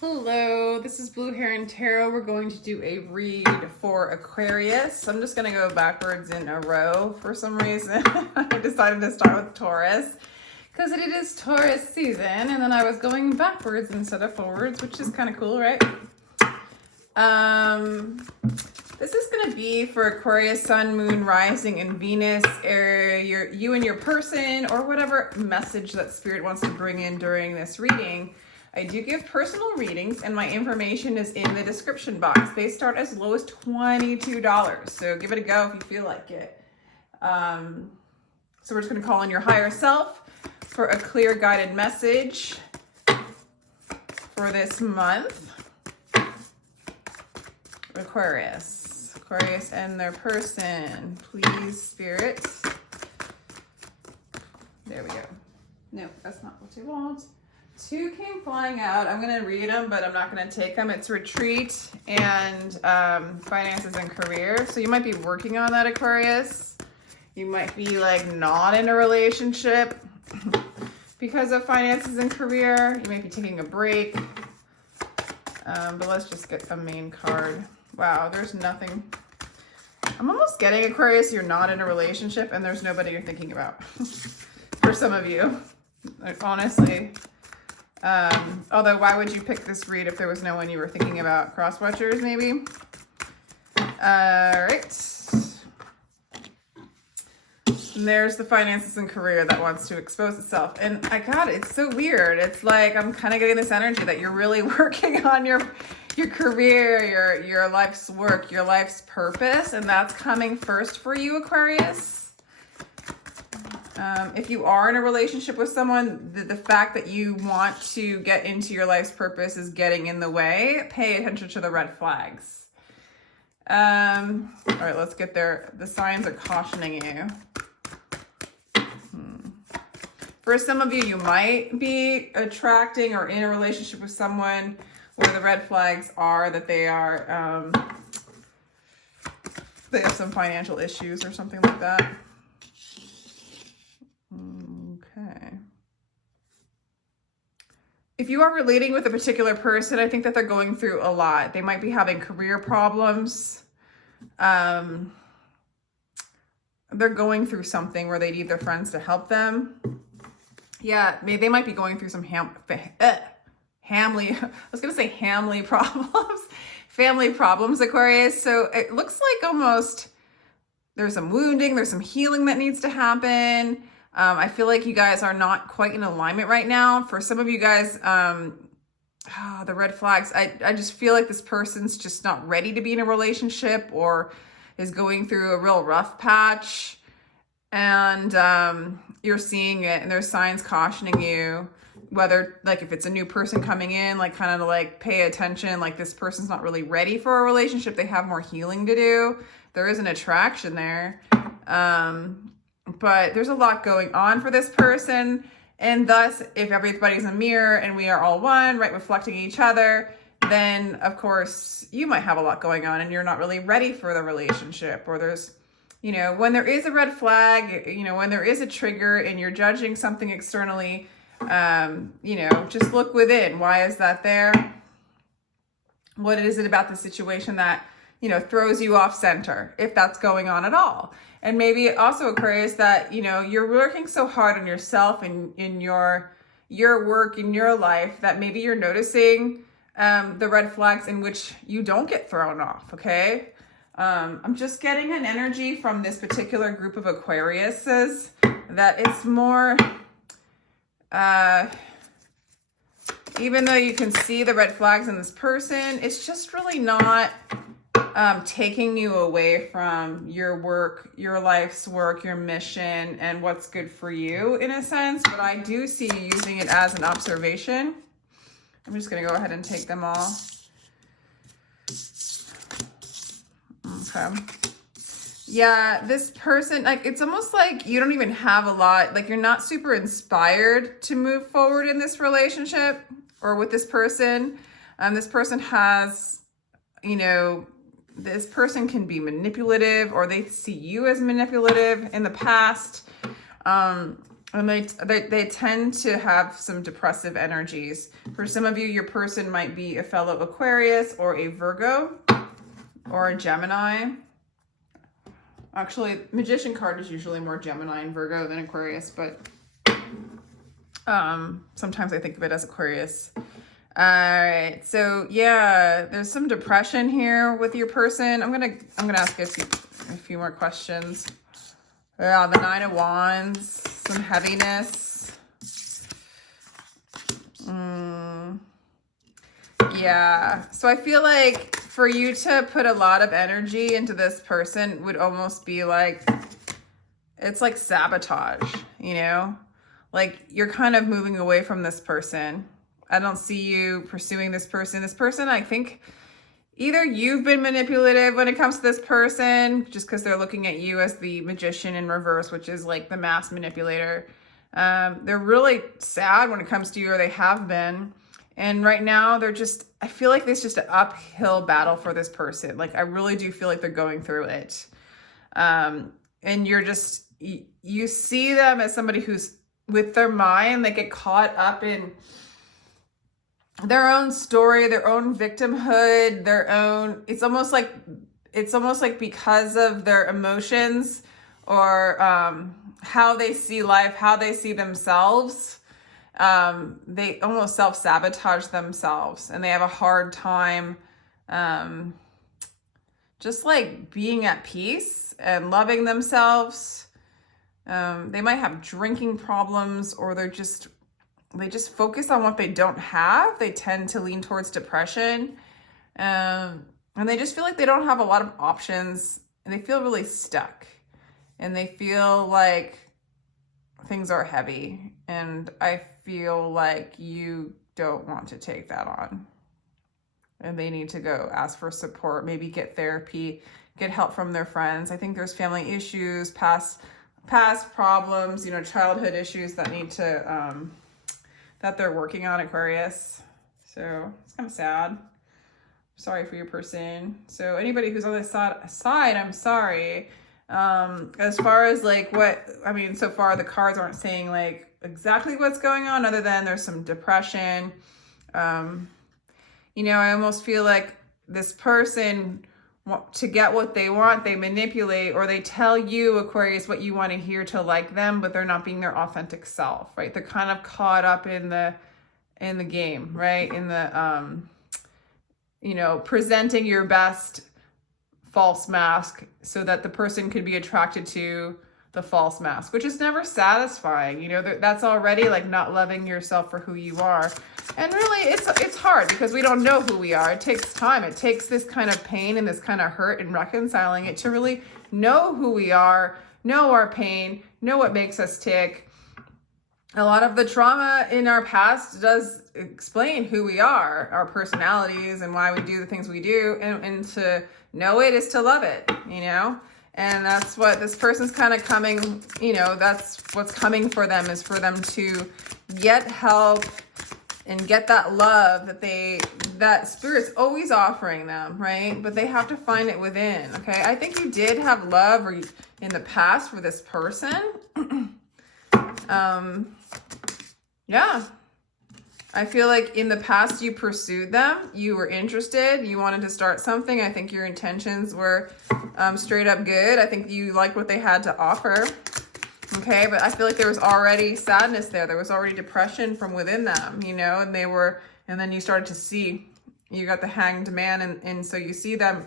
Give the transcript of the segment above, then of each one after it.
Hello, this is Blue Heron Tarot. We're going to do a read for Aquarius. I'm just going to go backwards in a row for some reason. I decided to start with Taurus because it is Taurus season, and then I was going backwards instead of forwards, which is kind of cool, right? This is going to be for Aquarius, Sun, Moon, Rising, and Venus, you and your person, or whatever message that Spirit wants to bring in during this reading. I do give personal readings, and my information is in the description box. They start as low as $22, so give it a go if you feel like it. So we're just going to call in your higher self for a clear guided message for this month. Aquarius and their person, please, Spirit. There we go. No, that's not what you want. Two came flying out. I'm going to read them, but I'm not going to take them. It's retreat and finances and career. So you might be working on that, Aquarius. You might be like not in a relationship because of finances and career. You might be taking a break. But let's just get a main card. Wow, there's nothing. I'm almost getting, Aquarius, you're not in a relationship and there's nobody you're thinking about. For some of you, like, honestly. Although why would you pick this read if there was no one you were thinking about? Cross-watchers, maybe? Alright. And there's the finances and career that wants to expose itself. And I got it. It's so weird. It's like I'm kind of getting this energy that you're really working on your career, your life's work, your life's purpose, and that's coming first for you, Aquarius. If you are in a relationship with someone, the fact that you want to get into your life's purpose is getting in the way. Pay attention to the red flags. All right, let's get there. The signs are cautioning you. For some of you, you might be attracting or in a relationship with someone where the red flags are that they are, they have some financial issues or something like that. Okay. If you are relating with a particular person, I think that they're going through a lot. They might be having career problems. They're going through something where they need their friends to help them. Yeah, maybe they might be going through some family problems. Family problems, Aquarius. So it looks like almost there's some wounding, there's some healing that needs to happen. I feel like you guys are not quite in alignment right now. For some of you guys, the red flags, I just feel like this person's just not ready to be in a relationship or is going through a real rough patch. And you're seeing it, and there's signs cautioning you, whether like if it's a new person coming in, like kind of like pay attention, like this person's not really ready for a relationship. They have more healing to do. There is an attraction there. But there's a lot going on for this person. And thus, if everybody's a mirror and we are all one, right, reflecting each other, then of course you might have a lot going on and you're not really ready for the relationship. Or there's, you know, when there is a red flag, you know, when there is a trigger and you're judging something externally, you know, just look within. Why is that there? What is it about the situation that, you know, throws you off center, if that's going on at all? And maybe also, Aquarius, that, you know, you're working so hard on yourself and in your work, in your life, that maybe you're noticing the red flags in which you don't get thrown off, okay? I'm just getting an energy from this particular group of Aquariuses that it's more, even though you can see the red flags in this person, it's just really not taking you away from your work, your life's work, your mission, and what's good for you in a sense. But I do see you using it as an observation. I'm just going to go ahead and take them all. Okay. Yeah, this person, like, it's almost like you don't even have a lot, like you're not super inspired to move forward in this relationship or with this person. This person has, you know, this person can be manipulative, or they see you as manipulative in the past. And they tend to have some depressive energies. For some of you, your person might be a fellow Aquarius or a Virgo or a Gemini. Actually, Magician card is usually more Gemini and Virgo than Aquarius, but sometimes I think of it as Aquarius. All right, so yeah, there's some depression here with your person. I'm gonna ask you a few more questions. Yeah, the Nine of Wands, some heaviness. Yeah, so I feel like for you to put a lot of energy into this person would almost be like, it's like sabotage, you know? Like you're kind of moving away from this person. I don't see you pursuing this person. This person, I think either you've been manipulative when it comes to this person, just because they're looking at you as the Magician in reverse, which is like the mass manipulator. They're really sad when it comes to you, or they have been. And right now they're just, I feel like there's just an uphill battle for this person. Like I really do feel like they're going through it. And you're just, you see them as somebody who's with their mind, they get caught up in their own story, their own victimhood, their own, it's almost like because of their emotions or how they see life, how they see themselves, they almost self-sabotage themselves, and they have a hard time just like being at peace and loving themselves. They might have drinking problems, or they just focus on what they don't have. They tend to lean towards depression. And they just feel like they don't have a lot of options, and they feel really stuck, and they feel like things are heavy. And I feel like you don't want to take that on, and they need to go ask for support, maybe get therapy, get help from their friends. I think there's family issues, past problems, you know, childhood issues that need to, that they're working on, Aquarius. So it's kind of sad. Sorry for your person. So anybody who's on this side, I'm sorry. As far as like so far the cards aren't saying like exactly what's going on, other than there's some depression. You know, I almost feel like this person, to get what they want, they manipulate, or they tell you, Aquarius, what you want to hear to like them, but they're not being their authentic self, right? They're kind of caught up in the game, right? In the, you know, presenting your best false mask so that the person could be attracted to the false mask, which is never satisfying. You know, that's already like not loving yourself for who you are. And really it's hard because we don't know who we are. It takes time. It takes this kind of pain and this kind of hurt and reconciling it to really know who we are, know our pain, know what makes us tick. A lot of the trauma in our past does explain who we are, our personalities, and why we do the things we do. And to know it is to love it, you know? And that's what this person's kind of coming, you know, that's what's coming for them, is for them to get help and get that love that Spirit's always offering them, right? But they have to find it within, okay? I think you did have love in the past for this person. Yeah. I feel like in the past you pursued them, you were interested, you wanted to start something. I think your intentions were straight up good. I think you liked what they had to offer. Okay, but I feel like there was already sadness there. There was already depression from within them, you know, and then you started to see, you got the Hanged Man, and so you see them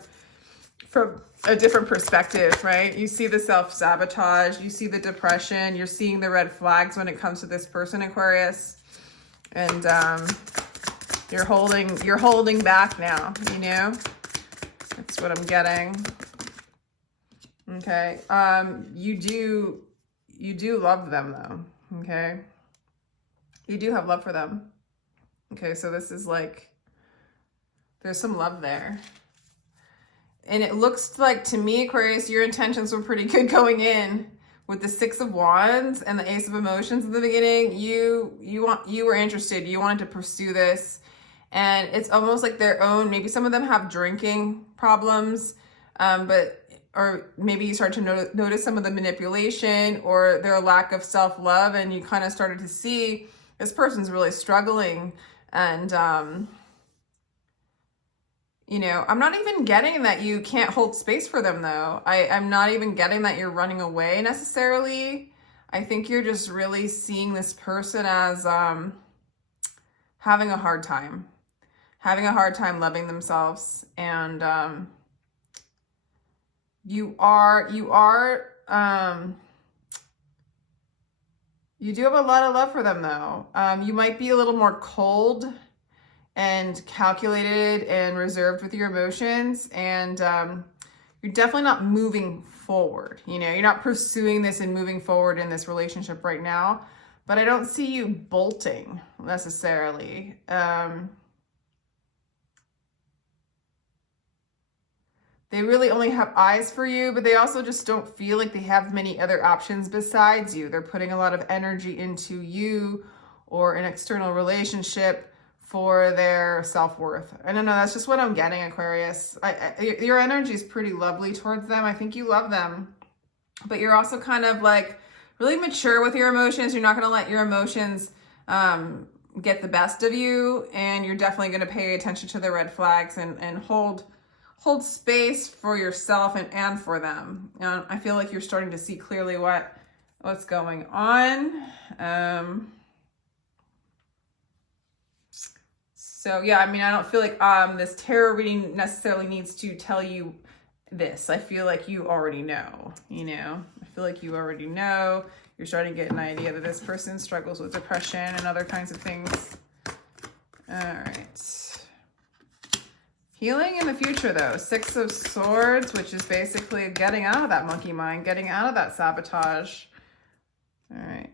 from a different perspective, right? You see the self-sabotage, you see the depression, you're seeing the red flags when it comes to this person, Aquarius. And you're holding back now, you know? That's what I'm getting. Okay. You do love them though, okay? You do have love for them. Okay, so this is like, there's some love there. And it looks like, to me, Aquarius, your intentions were pretty good going in. With the Six of Wands and the Ace of Emotions in the beginning, you were interested. You wanted to pursue this. And it's almost like their own, maybe some of them have drinking problems, but or maybe you start to notice some of the manipulation or their lack of self-love, and you kind of started to see this person's really struggling. And, you know, I'm not even getting that you can't hold space for them, though. I'm not even getting that you're running away necessarily. I think you're just really seeing this person as having a hard time loving themselves. And you do have a lot of love for them, though. You might be a little more cold and calculated and reserved with your emotions, and you're definitely not moving forward. You know, you're not pursuing this and moving forward in this relationship right now, but I don't see you bolting necessarily. They really only have eyes for you, but they also just don't feel like they have many other options besides you. They're putting a lot of energy into you or an external relationship for their self-worth. I don't know, that's just what I'm getting, Aquarius. Your energy is pretty lovely towards them. I think you love them, but you're also kind of like really mature with your emotions. You're not going to let your emotions get the best of you, and you're definitely going to pay attention to the red flags and hold space for yourself and for them. I feel like you're starting to see clearly what's going on. So yeah, I mean, I don't feel like this tarot reading necessarily needs to tell you this. I feel like you already know, you know? I feel like you already know. You're starting to get an idea that this person struggles with depression and other kinds of things. All right. Healing in the future, though. 6 of Swords, which is basically getting out of that monkey mind, getting out of that sabotage. All right.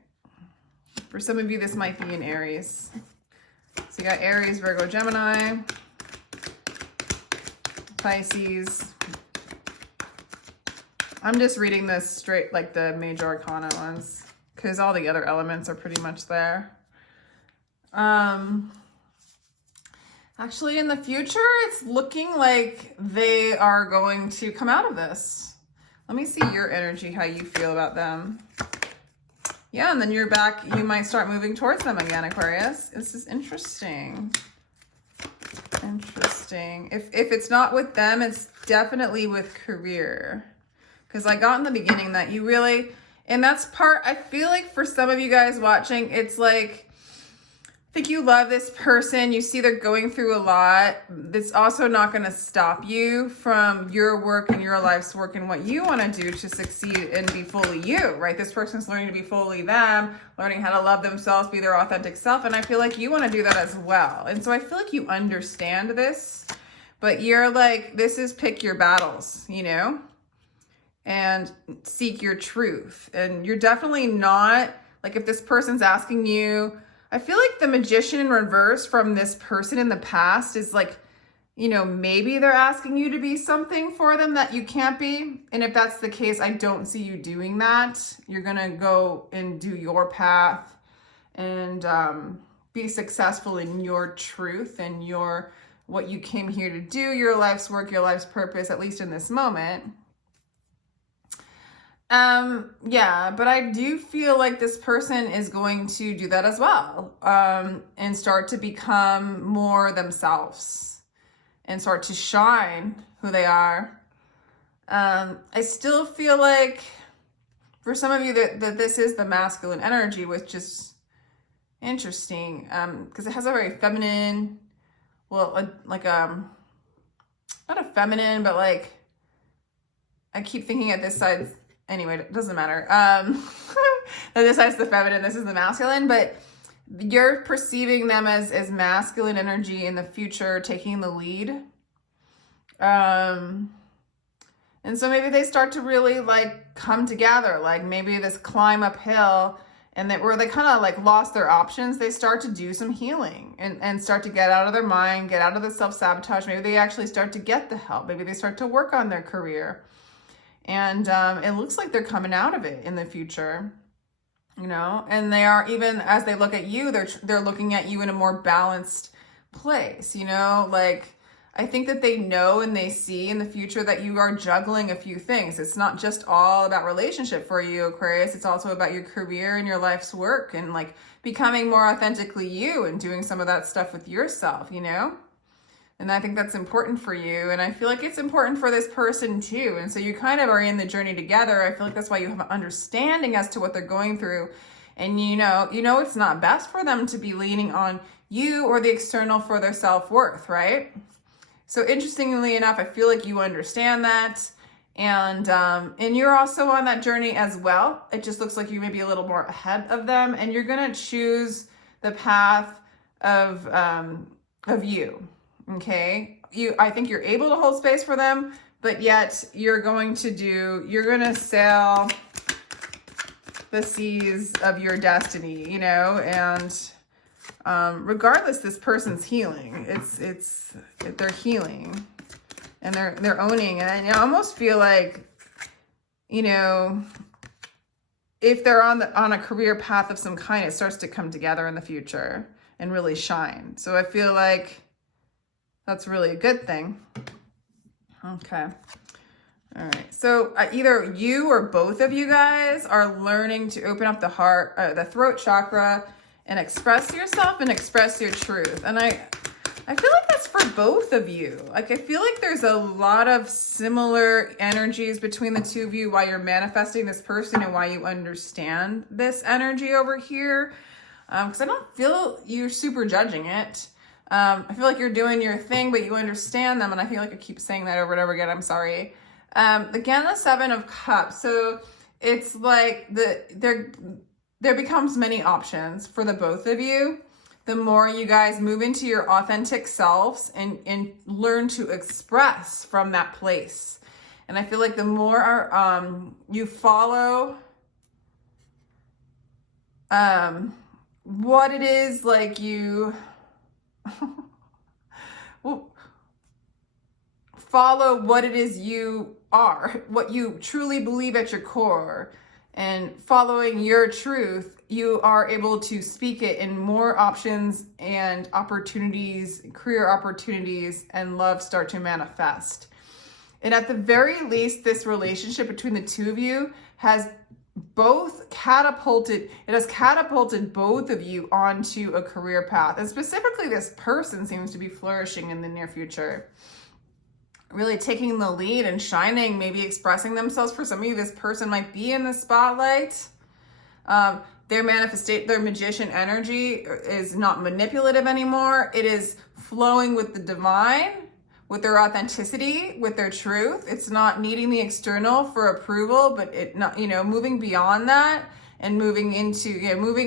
For some of you, this might be in Aries. So you got Aries, Virgo, Gemini, Pisces. I'm just reading this straight, like the major arcana ones, because all the other elements are pretty much there. Actually, in the future, it's looking like they are going to come out of this. Let me see your energy, how you feel about them. Yeah, and then you're back. You might start moving towards them again, Aquarius. This is interesting. Interesting. If it's not with them, it's definitely with career. Because I got in the beginning that you really, and that's part, I feel like for some of you guys watching, it's like, I think you love this person. You see they're going through a lot. It's also not going to stop you from your work and your life's work and what you want to do to succeed and be fully you, right? This person's learning to be fully them, learning how to love themselves, be their authentic self. And I feel like you want to do that as well. And so I feel like you understand this, but you're like, this is pick your battles, you know, and seek your truth. And you're definitely not, like if this person's asking you, I feel like the Magician in reverse from this person in the past is like, you know, maybe they're asking you to be something for them that you can't be. And if that's the case, I don't see you doing that. You're going to go and do your path and be successful in your truth and what you came here to do, your life's work, your life's purpose, at least in this moment. Yeah, but I do feel like this person is going to do that as well, and start to become more themselves and start to shine who they are. I still feel like for some of you that this is the masculine energy, which is interesting, because it has a very feminine, well, like, not a feminine, but like, I keep thinking at this side. Anyway, it doesn't matter. This side's the feminine, this is the masculine, but you're perceiving them as masculine energy in the future, taking the lead. And so maybe they start to really like come together, like maybe this climb uphill, and that where they kind of like lost their options, they start to do some healing and start to get out of their mind, get out of the self-sabotage. Maybe they actually start to get the help. Maybe they start to work on their career. And it looks like they're coming out of it in the future, you know, and they are, even as they look at you, they're looking at you in a more balanced place, you know, like I think that they know and they see in the future that you are juggling a few things. It's not just all about relationship for you, Aquarius. It's also about your career and your life's work and like becoming more authentically you and doing some of that stuff with yourself, you know? And I think that's important for you. And I feel like it's important for this person too. And so you kind of are in the journey together. I feel like that's why you have an understanding as to what they're going through. And you know it's not best for them to be leaning on you or the external for their self-worth, right? So interestingly enough, I feel like you understand that. And you're also on that journey as well. It just looks like you may be a little more ahead of them, and you're going to choose the path of you. Okay. I think you're able to hold space for them, but yet you're going to sail the seas of your destiny, you know, and regardless, this person's healing. They're healing and they're owning. And I almost feel like, you know, if they're on a career path of some kind, it starts to come together in the future and really shine. So I feel like that's really a good thing. Okay. All right. So either you or both of you guys are learning to open up the heart, the throat chakra, and express yourself and express your truth. And I feel like that's for both of you. Like, I feel like there's a lot of similar energies between the two of you while you're manifesting this person and why you understand this energy over here. Because I don't feel you're super judging it. I feel like you're doing your thing, but you understand them. And I feel like I keep saying that over and over again. I'm sorry. Again, the Seven of Cups. So it's like there becomes many options for the both of you. The more you guys move into your authentic selves and learn to express from that place. And I feel like the more you follow what it is like you follow what it is you are, what you truly believe at your core, and following your truth, you are able to speak it in more options and opportunities, career opportunities, and love start to manifest. And at the very least, this relationship between the two of you has catapulted both of you onto a career path. And specifically, this person seems to be flourishing in the near future. Really taking the lead and shining, maybe expressing themselves. For some of you, this person might be in the spotlight. Their magician energy is not manipulative anymore. It is flowing with the divine, with their authenticity, with their truth. It's not needing the external for approval, but moving beyond that and moving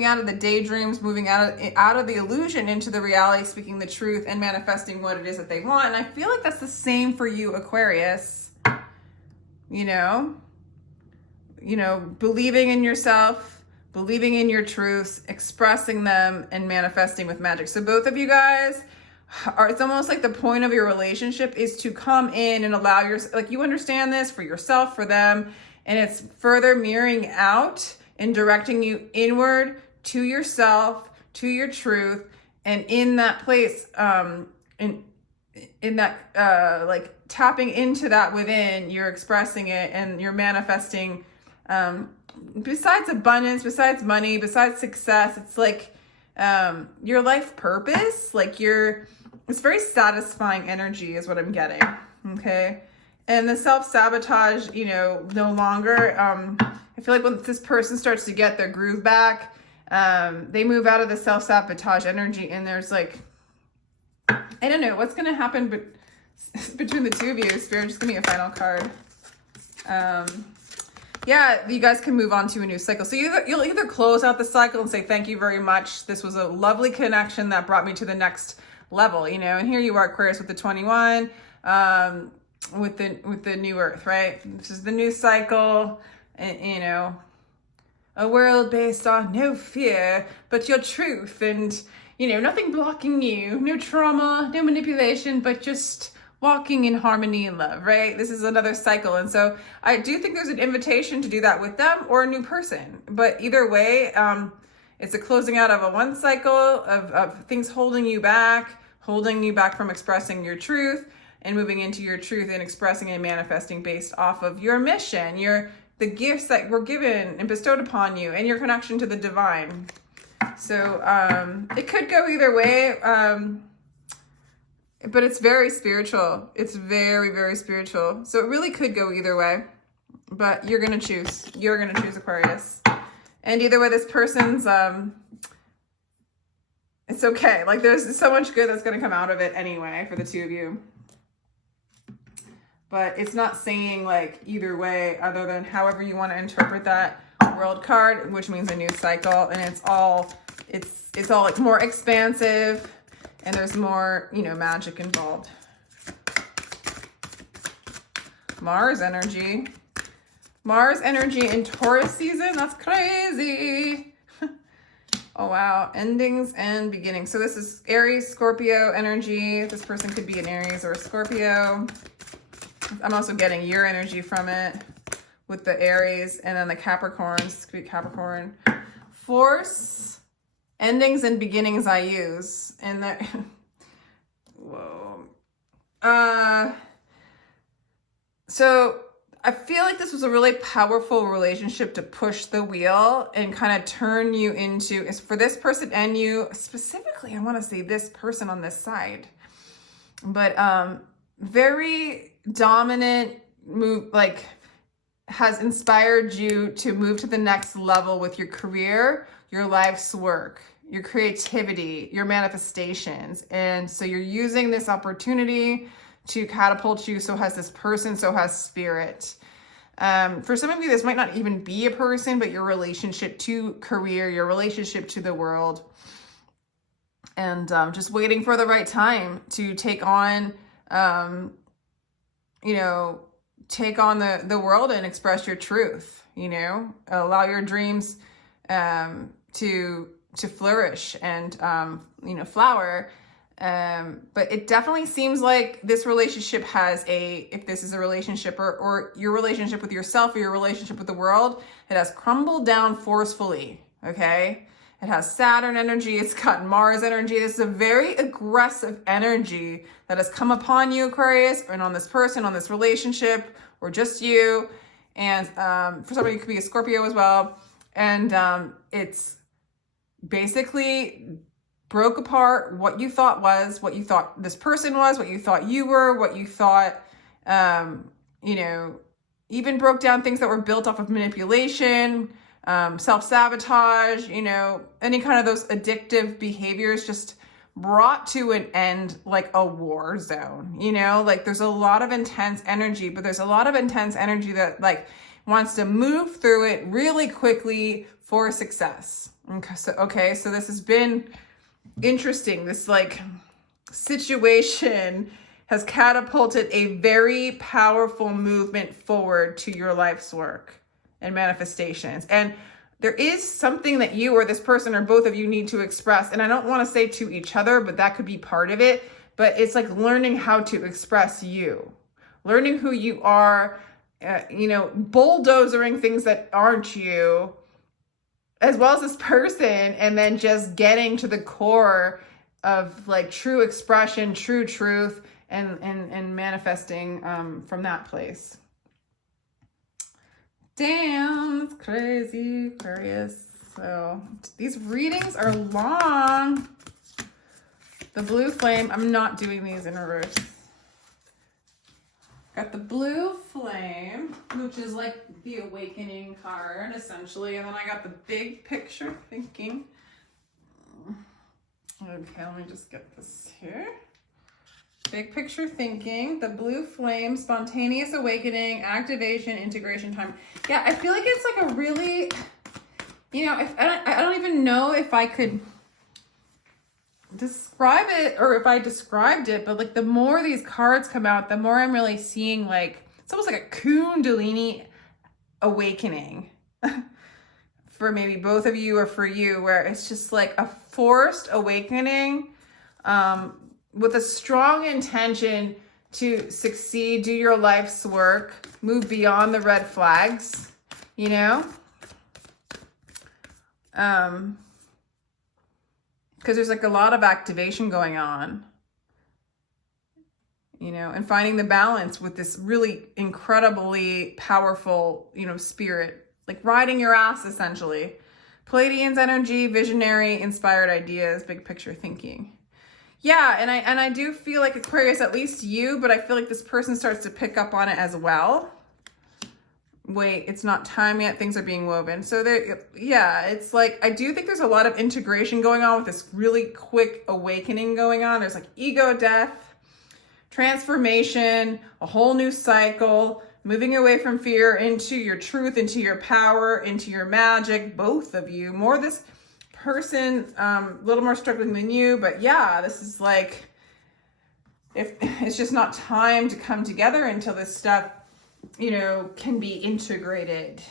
out of the daydreams, moving out of the illusion into the reality, speaking the truth and manifesting what it is that they want. And I feel like that's the same for you, Aquarius. Believing in yourself, believing in your truths, expressing them, and manifesting with magic. So both of you guys it's almost like the point of your relationship is to come in and allow you understand this for yourself, for them, and it's further mirroring out and directing you inward to yourself, to your truth, and in that place, in that tapping into that within, you're expressing it and you're manifesting. Besides abundance, besides money, besides success, it's like your life purpose. It's very satisfying energy, is what I'm getting. Okay. And the self-sabotage, no longer, I feel like when this person starts to get their groove back, they move out of the self-sabotage energy, and there's I don't know what's going to happen between the two of you. Spirit, just give me a final card. Yeah, you guys can move on to a new cycle. So you'll either close out the cycle and say, thank you very much. This was a lovely connection that brought me to the next level, and here you are, Aquarius, with the 21, with the new earth, right? This is the new cycle, and, a world based on no fear, but your truth, and, nothing blocking you, no trauma, no manipulation, but just walking in harmony and love, right? This is another cycle. And so I do think there's an invitation to do that with them or a new person. But either way, it's a closing out of one cycle of things holding you back from expressing your truth. and moving into your truth and expressing and manifesting based off of your mission, the gifts that were given and bestowed upon you, and your connection to the divine. So it could go either way, but it's very spiritual. It's very, very spiritual. So it really could go either way, but you're going to choose. You're going to choose, Aquarius. And either way, this person's, it's okay. Like, there's so much good that's going to come out of it anyway for the two of you. But it's not saying like either way, other than however you want to interpret that World card, which means a new cycle. And it's all like more expansive, and there's more, you know, magic involved. Mars energy. Mars energy in Taurus season. That's crazy. Oh, wow. Endings and beginnings. So this is Aries, Scorpio energy. This person could be an Aries or a Scorpio. I'm also getting your energy from it with the Aries, and then the Capricorns. This could be Capricorn. Force, endings and beginnings I use. And that, whoa. So I feel like this was a really powerful relationship to push the wheel and kind of turn you into, is for this person and you specifically, I want to say this person on this side, but very dominant move, like has inspired you to move to the next level with your career, your life's work, your creativity, your manifestations. And so you're using this opportunity to catapult you. So has this person, so has spirit. For some of you, this might not even be a person, but your relationship to career, your relationship to the world, and just waiting for the right time to take on, you know, take on the world and express your truth, you know, allow your dreams to flourish and, you know, flower. But it definitely seems like this relationship has if this is a relationship or your relationship with yourself or your relationship with the world, it has crumbled down forcefully, okay? It has Saturn energy. It's got Mars energy. This is a very aggressive energy that has come upon you, Aquarius, and on this person, on this relationship, or just you. And for somebody, it could be a Scorpio as well. And it's basically broke apart what you thought was, what you thought this person was, what you thought you were, what you thought, you know, even broke down things that were built off of manipulation, self-sabotage, you know, any kind of those addictive behaviors just brought to an end like a war zone, you know, like there's a lot of intense energy, but there's a lot of intense energy that like wants to move through it really quickly for success. Okay, so this has been interesting. This like situation has catapulted a very powerful movement forward to your life's work and manifestations. And there is something that you or this person or both of you need to express. And I don't want to say to each other, but that could be part of it. But it's like learning how to express you, learning who you are, you know, bulldozering things that aren't you, as well as this person, and then just getting to the core of like true expression, true truth, and manifesting from that place. Damn, it's crazy, Aquarius. So these readings are long. The blue flame, I'm not doing these in reverse. Got the blue flame, which is like the awakening card, essentially. And then I got the big picture thinking. Okay, let me just get this here. Big picture thinking, the blue flame, spontaneous awakening, activation, integration time. Yeah, I feel like it's like a really, you know, I don't even know if I could describe it or if I described it, but like the more these cards come out, the more I'm really seeing like, it's almost like a Kundalini awakening for maybe both of you or for you, where it's just like a forced awakening, with a strong intention to succeed, do your life's work, move beyond the red flags, you know? Because there's like a lot of activation going on. you know, and finding the balance with this really incredibly powerful, you know, spirit, like riding your ass essentially. Pleiadian's energy, visionary, inspired ideas, big picture thinking. Yeah, and I do feel like Aquarius, at least you, but I feel like this person starts to pick up on it as well. Wait, it's not time yet. Things are being woven. So there, yeah, it's like, I do think there's a lot of integration going on with this really quick awakening going on. There's like ego death, transformation, a whole new cycle, moving away from fear into your truth, into your power, into your magic, both of you. More this person, a little more struggling than you, but yeah, this is like, if it's just not time to come together until this stuff, you know, can be integrated.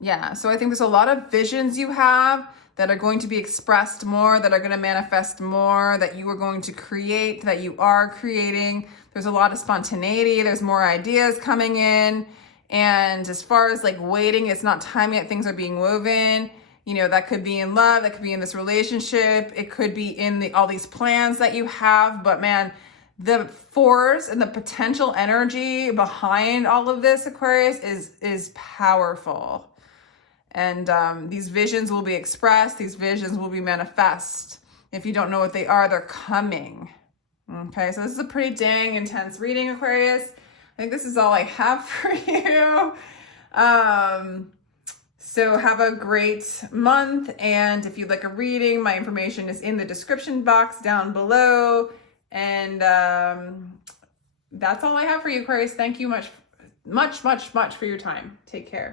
Yeah, so I think there's a lot of visions you have that are going to be expressed more, that are going to manifest more, that you are going to create, that you are creating. There's a lot of spontaneity. There's more ideas coming in. And as far as like waiting, it's not time yet. Things are being woven. You know, that could be in love. That could be in this relationship. It could be in all these plans that you have. But man, the force and the potential energy behind all of this, Aquarius, is powerful. And these visions will be expressed. These visions will be manifest. If you don't know what they are, they're coming. Okay, so this is a pretty dang intense reading, Aquarius. I think this is all I have for you. So have a great month. And if you'd like a reading, my information is in the description box down below. And that's all I have for you, Aquarius. Thank you much for your time. Take care.